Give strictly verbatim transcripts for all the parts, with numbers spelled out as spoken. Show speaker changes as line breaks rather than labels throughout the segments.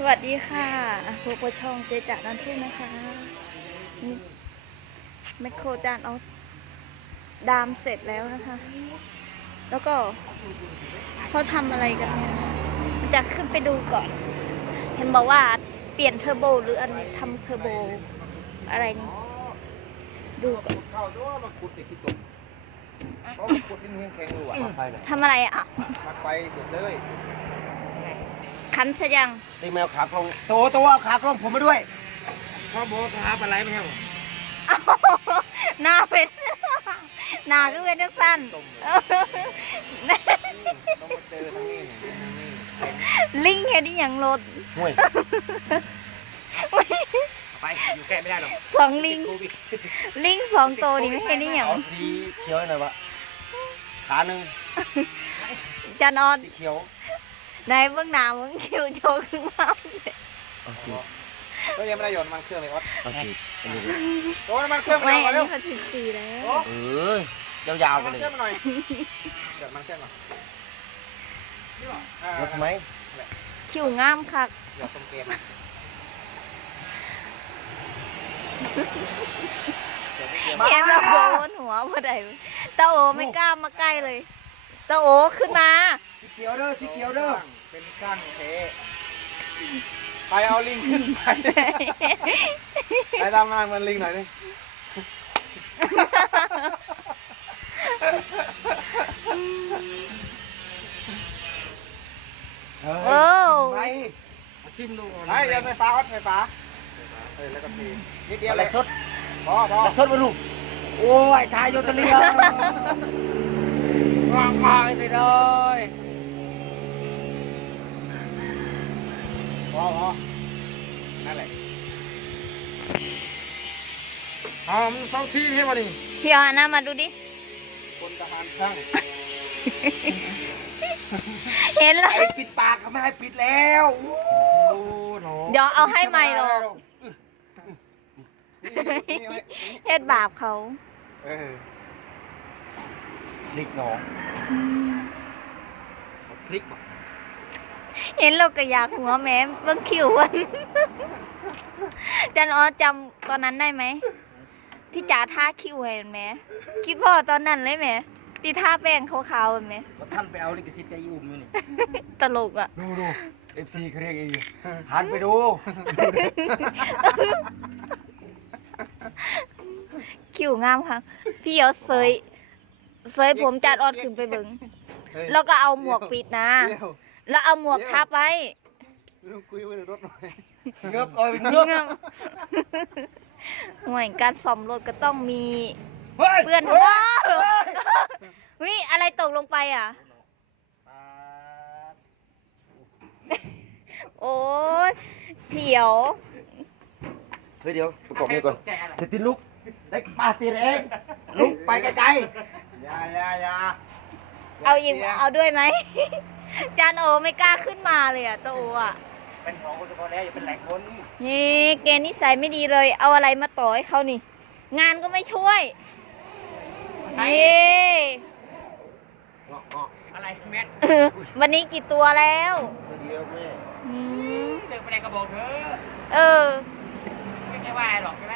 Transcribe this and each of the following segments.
วัสดีค่ะพบกับช่องเจจ่านันทุ่งนะคะแมคโครจานเอาดามเสร็จแล้วนะคะ แล้วก็เขาทำอะไรกันเนี่ยจะขึ้นไปดูก่อน เห็นบอกว่าเปลี่ยนเทอร์โบหรืออันนี้ทำเทอร์โบอะไรนี่ดูก่อน
เข้าด้วยมาขุดติดที่ตุ่มเพราะขุดดินแข็งๆอยู่อ่ะ
ทำอะไรอ่ะ
ปักไฟเสร็จเลย
คันซะยัง
ตีแมวขากลงโตตัวขากลงผมมาด้วย
พ่อบอกขาปลาไหลไม่ใช่หรอ
อ้าวหน้าเป็น หน้าก็เป็นนักสั้น
ต้องมาเจอทั้งนี้
ลิงเห็นที่อย่างรถ
ห่วย
ไปอยู่แค่ไม่ได้หรอก
สองลิง ลิงสองตัวนี่ไม่เห็นที่อย่าง
เอาสีเขียวหน่อยวะขาหนึ่ง
จานออน
สีเขียว
ในเบื้องหน้ามึงคิวโชว์ขึ้นมา
ก็ยังไม่ได้หย่อนมันเครื่องเลยออส
โอเค
โอ้ยมันเครื่อง
ไม่
ไม่
อัน
เร็
นี้
ว
เขาสิบสี่แล้ว
เอ
ยาวๆ
อมั
กัน
น
เลย
เครื่องมาหน่อยหย่อนมันเครื่องหน่อยรถทำไม
คิวงามคัก
หย่อนตรงเกม
เห็นแล้วโดนหัวพอดีตาโอไม่กล้ามาใกล้เลยตาโอขึ้นมา
สีเขียวเด้อสีเขียวเด้อเป็นก้านเทไปเอาลิงขึ้นไปไปตามมามันลิงหน่อยดิ
เออ
ไป
มาชิมดู
ไปเดี๋ยวไฟฟ้าวัดไฟฟ้าเออแล้วก็ทีนิดเดียว
อะ
เล
ไร
ย
สด
พอพอ
อะไรสดมาลูกโอ้ยทายโยตะเลียงางมาเลยเลย
พอพอนั่นแหละ
หอมสองทีให้มาดิ
พี่เอาหน้ามาดูดิ
คนทหารช่าง
เห็นแล้ว
ไอ้ปิดปากเขาไม่ให้ปิดแล้ว
โอ้โห
เดี๋ยวเอาให้ใหม่หรอกเฮ็ดบาปเขา
เออ
พริกหนอพริกบ่
เห็นเราก็อยากหัวแม้เบิ่งคิววันจันออจำตอนนั้นได้ไหมที่จ๋าท่าคิวเห็นไหมคิดพ่อตอนนั้นเลยไหมตีท่าแป้งขาวๆเห็นไหม
ก็ท่านไปเอาลิขสิทธิ์ใจอุ่มอยู่นี่
ตลกอ่ะ
ดูดูเอฟซีเขาเรียกเองหันไปดู
คิวงามค่ะพี่เอาเสยเสยผมจัดออดขึ้นไปเบิ่ง
เฮ้ย
แล้วก็เอาหมวกปิดนะ
เดี๋ยว
แล้วเอาหมวกทับไว้
ลุงคุยไว้ในรถหน่อย
เงือบเอ้ยเงือบ
ห่วยการซ่อมรถก็ต้องมี
เฮ้ย
เพื่อนทั้งว่าวิอะไรตกลงไปอ่ะ โอ้ยเถียว
เฮ้ยเดี๋ยวประกอบนี่ก่อน
แกอะไร
เสร็จติดลุกได้ปาตีเองลุกไปไกลๆอย่าอย่าอย่า
เอาอีกเอาด้วยไหม จานโอไม่กล้าขึ้นมาเลยอ่ะตัวโออ่ะ
เป็นของคนเฉพาะแล้วอย่าเป็นแหล่งคน
นี่เกณฑ์นิสัยไม่ดีเลย เอาอะไรมาต่อให้เขานี่ งานก็ไม่ช่วยนี่
อะไรแม็ก
เออวันนี้กี่ตัวแล้ว
เดียวแม่
อืม
เดินไปไหนก็บอกเธอ
เออ
ไม่ใช่ว่าหรอกใช่ไหม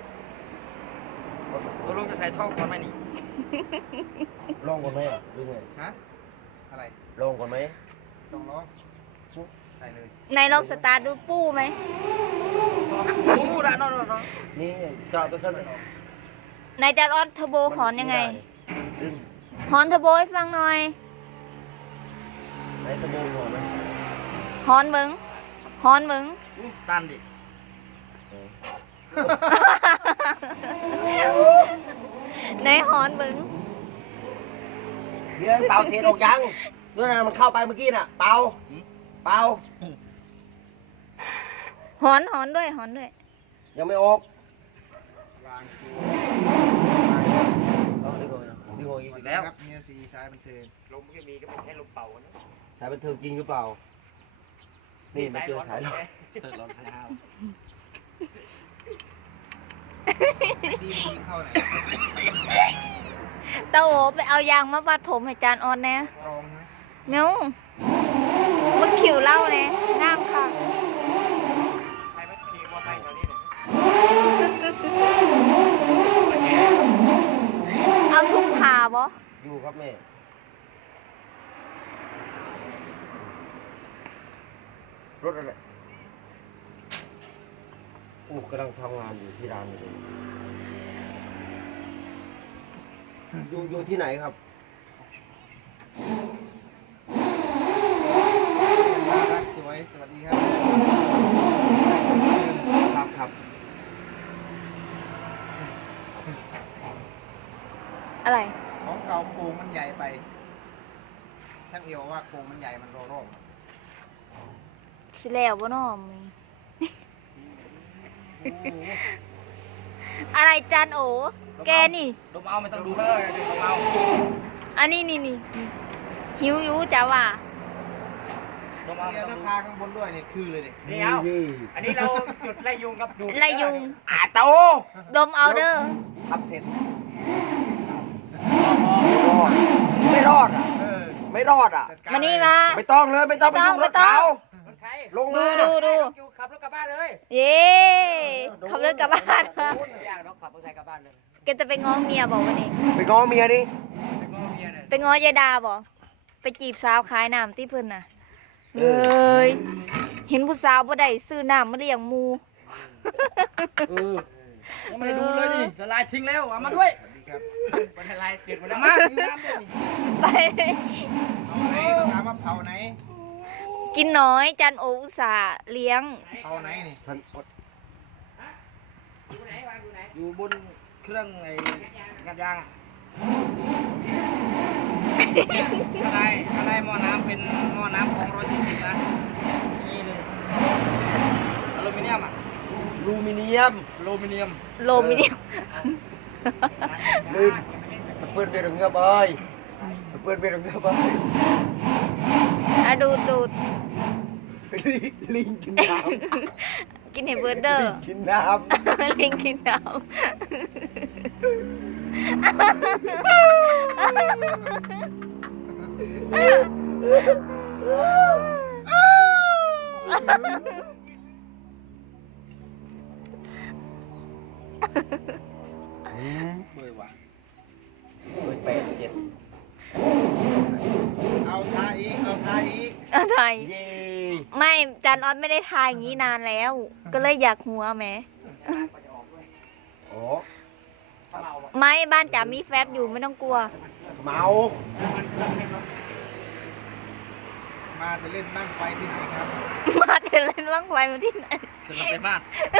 ตัวลุงจะใส่ท่อก่อนไหมนี่
ลองก่อนไหมหรือไงฮะอะไรลองก่อนไหมต้องลองใส่เลย
ในลองสตาร์ทดูปู้ไหม
โอ้ด่านอนนอน
นี่จอดตัวสั้น
ในจานออสเทอร์โบหอนยังไง
ดึง
หอนเทอร์โบให้ฟังหน่อย
ไหนตะโบหัวไหม
หอนมึงหอนมึง
ตันดิ
ในหอนมึง
เดี๋ยวเป่าเสียดอกยังนู่นน่ะมันเข้าไปเมื่อกี้น่ะเป่าเป่า
หอนหอนด้วยหอนด้วย
ยังไม่ออกเอาดึงออกดึงออกอีก
แล้ว
เมียสีสายบันเทิง
ลมไม่มีก็บอกให้ลมเป่านะ
สายบันเทิงจริงหรือเปล่านี่มาเจอสายร้อน
เจอร้อนสายห้าว
ดีจริงเข้าไหน
ตาโอไปเอายางมาบัดผมให้จานออนแน่
รองนะ
เนาะมันขิวเหล่าเนี่ยงามค่ะ
เ
อยู่ครับแม่รถอะไรโอ้กำลังทำงานอยู่ที่ร้านอยู่อยู่อยู่ที่ไหนครับ
รักสวยสวัสดีครับ
ครับครับ
อะไร
ของเก่าโครงมันใหญ่ไปท่านเอียวว่าโครงมันใหญ่มันโรโร่
สิแล้วบ่น้อมงอะไรจานโอ แกนี่
ดมเอาไม่ต้องดูเลยดมเอา
อันนี้นี่นี่นี่หิวอยูจ้าว่า
ดมเอาไม่
เนี่ย
ต้อ
ถ้าง
ดู
พาข้างบนด้วยเนี่ยคือเลยดิ
นี่เอาอันนี้เราจุดไล่ยุงครับดูด
ไล่ยุง
อาโต
ดมเอาเด้อ
ทำเสร็จ
ไม่รอดอ่ะ
เออ
ไม่รอดอ่ะ
จัดการ
มานี่มา
ไม่ต้องเลยไม่ต้องไป
ไม่ต้
ดู
อง
รถเขา
รถใคร
ลง
ดู
มา
ดูดู
อยู่ขับรถกลับบ้านเลย
เย้ขับรถกลับบ้านมา
ไม่อยากน้องขับรถไทยกลับบ้านเลย
แกจะไปง้อเมียบอกวันนี้
ไปง้อเมียดิ
ไปง้อเมียเลย
ไปง้อยายดาบอกไปจีบสาวขายน้ำที่เพิ่นน่ะเอ้ยเห็นผู้สาวบ่ได้ซื้อน้ำมาเลี้ยงหมู
เออยังไม่ได้ดูเลยนี่ละลายทิ้งแล้วเอามาด้วย
สวัสดีครับ
มันละลายจืดหมดแล้วมาอยู่น้ำด้วยนี่
ไป
เอาไหนต้องถามว่าเผาไหน
กินน้อยจันโออุตส่าห์เลี้ยง
เผาไหนนี่
ฉันอด
อยู่บนเครื่องไอ้กัดยางอ่ะถ้าได้ถ้าได้หม้อน้ำเป็นหม้อน้ำของร้อยสี่สิบนะนี่เลยอลูมิเนียมอ่ะ
ลูมิเนียม
อลูมิเนียม
โลมิเนียม
ลืมเพื่อนไปโรงเรียนเอ้ยเพื่อนไปโรงเรียนเอ้ย
อะดูดดูด
ลิงกินน้
กินเฮเบอร์เดอร์
ำกินน้
ลิงกินน้ำ
ำ
เบื่อว่ะ
เปิดแปดเจ็ด
เอาทาอีกเอาทาอีก
อะไร
เย้
ไม่จันออสไม่ได้ทายอย่างนี้นานแล้ว ก็เลยอยากหัวแหม
โอ้
ไม่บ้านจ๋ามีแฟบอยู่ไม่ต้องกลัว
เมา
มาจะเล่นบ้างไฟที่ไหนครับ
มาเจอเล่นว่างไฟมาที่ไหน
ขึ้นมาเป็นบ้าน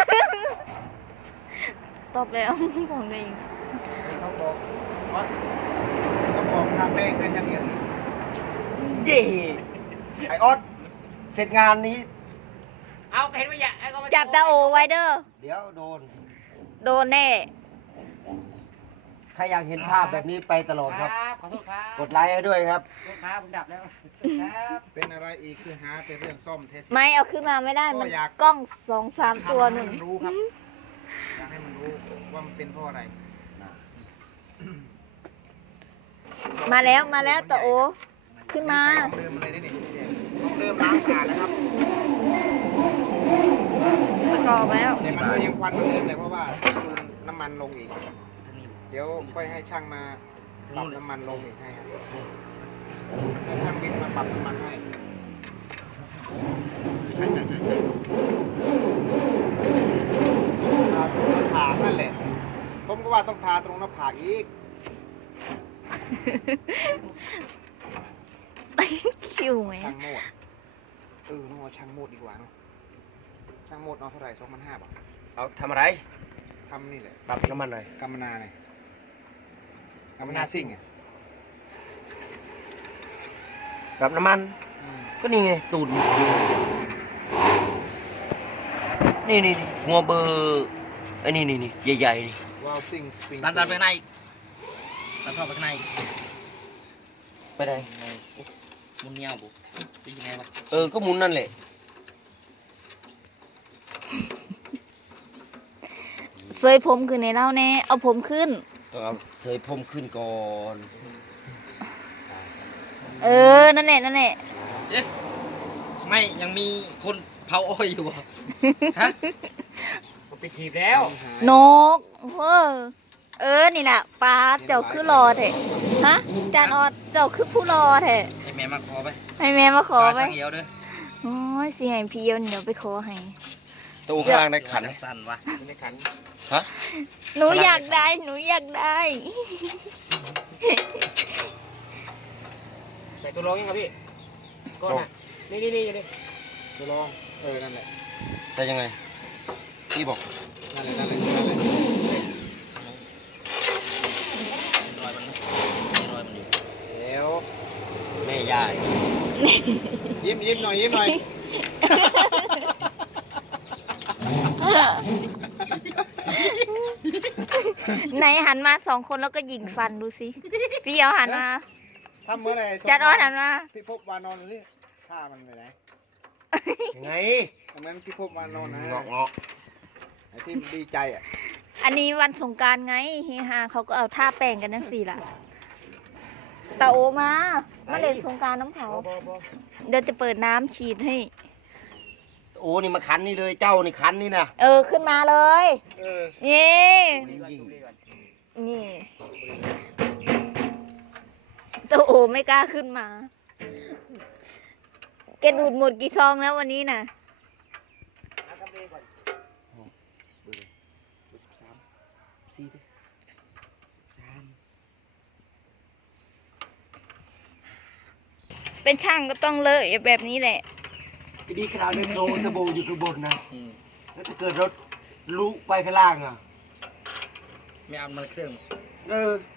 ตอบแล้วของตัวเอง
เขาบอกว่าเขาบอกทาแป้งกันอย่างเดียวนี่
เย่ไอออสเสร็จงานนี้
เอาเห็นไหมอย่าไอ้ก็มา
จับตาโอไว้เด้อ
เดี๋ยวโดน
โดนแน่
ถ้าอยากเห็นภาพแบบนี้ไปตลอดครับ
ขอโทษครับ
กดไลค์ให้ด้วยครับ
ลูกค้าผมดับแล้วครับ
เป็นอะไรอีกคือหาแต่เรื่องซ่อมเทส
ไม่เอาขึ้นมาไม่ได้ มัน
ก็อยาก
กล้องสองสามตัวหนึ่ง
ให้มันรู้ครับอยากให้มันรู้ว่ามันเป็นเพราะอะไร
มาแล้วมาแล้วตาโอ ขึ้นมา
ใส่ของเดิมมาเลยได้ดิของเดิมล้างสะอาดแล้วครับ
ประกอบแล้ว
แต่มันก็ยังควันเหมือนเดิมเลยเพราะว่าจูนน้ำมันลงอีก เดี๋ยวค่อยให้ช่างมาปรับน้ำมันลงอีกให้ครับให้ช่างบินมาปรับน้ำมันให้ใช่ใช่ใช่ใช่ทาตรงหน้าผากนั่นแหละผมก็ว่าต้องทาตรงหน้าผากอีก
คิวไหม
ช่างโมดเออน้องเอาช่างโมดดีกว่าเนาะช่างโมดเอาเท่าไหร่สองพันห้าบาท
เอาทำอะไร
ทำนี่แหละ
ปรับน้ำมันหน่อย
กัมมนาเนี่ยกัมมนาซิ่งอ่ะ
ปรับน้ำมัน
อืม
ก็นี่ไง ตูดนี่นี่นี่หัวเบอร์ไอ้นี่นี่นี่ใหญ่ๆนี่
วาล์วซิ่งสปริง
ดันดันไปข้างในอีกดันเข้าไปข้างในอีก
ไปไหน
หมุนเงี้ยวปุ๊บเป็นยังไงวะ
เออ ก็หมุนนั่นแหละ
เสยผมขึ้นในเล่าแน่เอาผมขึ้น
ต้องเอาเสยผมขึ้นก่อน
เออ นั่นแหละนั่นแหละ
เอ๊ะไม่ยังมีคนเผาอ้อยอยู่บ่ฮะไปถีบแล้ว
นกเออเออนี่น่ะป้าเจ้าคือรอแท้ฮะจานออดเจ้าคือผู้รอแท้
ให้แม่มาขอไป
ให้แม่มาขอไป
ปลาช่างเหี่ยวเด้อ
โอ้ยสิให้พี่เดี๋ยวไปขอให้
ตู้ข้างล่างได้ขัน
จังสั่นวะ
ไม่ได้ขัน
ฮะ
หนูอยากได้หนูอยากได้
ใส่ตัวรองยังครับพี่ก้อนอ่ะนี่นี่นี่นี่
ตัวรองเออนั่นแหละ
ใช่ยังไงพี่บอก
นั่นแหละนั่นแหละนั่นแหละ
รอยมันนะรอยมันอยู่
เดี๋ยว
แม่ยาย
ยิ้มยิ้มหน่อยยิ้มหน่อย
ไหนหันมาสองคนแล้วก็ยิงฟันดูสิพี่เอาหันมา
ทำเมื่อไหร่
จัดออดหันมา
พี่พบวานอนดูนี่ท่ามันไปไหน
ยังไง
ตรงนั้นพี่พบวานอนนะ
เงาะเงาะ
ไอ้ที่ดีใจอ่ะ
อันนี้วันสงกรารไงเฮฮาเขาก็เอาท่าแป้งกันทั้งสี่ล่ะตาโอมามาเล่นสงกรารน้ำเขาเดี๋ยวจะเปิดน้ำฉีดให้
โอ้นี่มาคันนี่เลยเจ้านี่คันนี่นะ
เออขึ้นมาเลย
เออ
นี่นี่ตาโอไม่กล้าขึ้นมาแกดูดหมดกี่ซองแล้ววันนี้น่ะ
สี่ดิสาม
เป็นช่างก็ต้องเลอะแบบนี้แหละ
ไอ้ดีขนาดนี้โดนตะโบอยู่ข้างบนนะ
อืม
แล้วถ้าเกิดรถลุไปข้างล่างอ่ะ
ไม่เอามันเครื่อง
เออ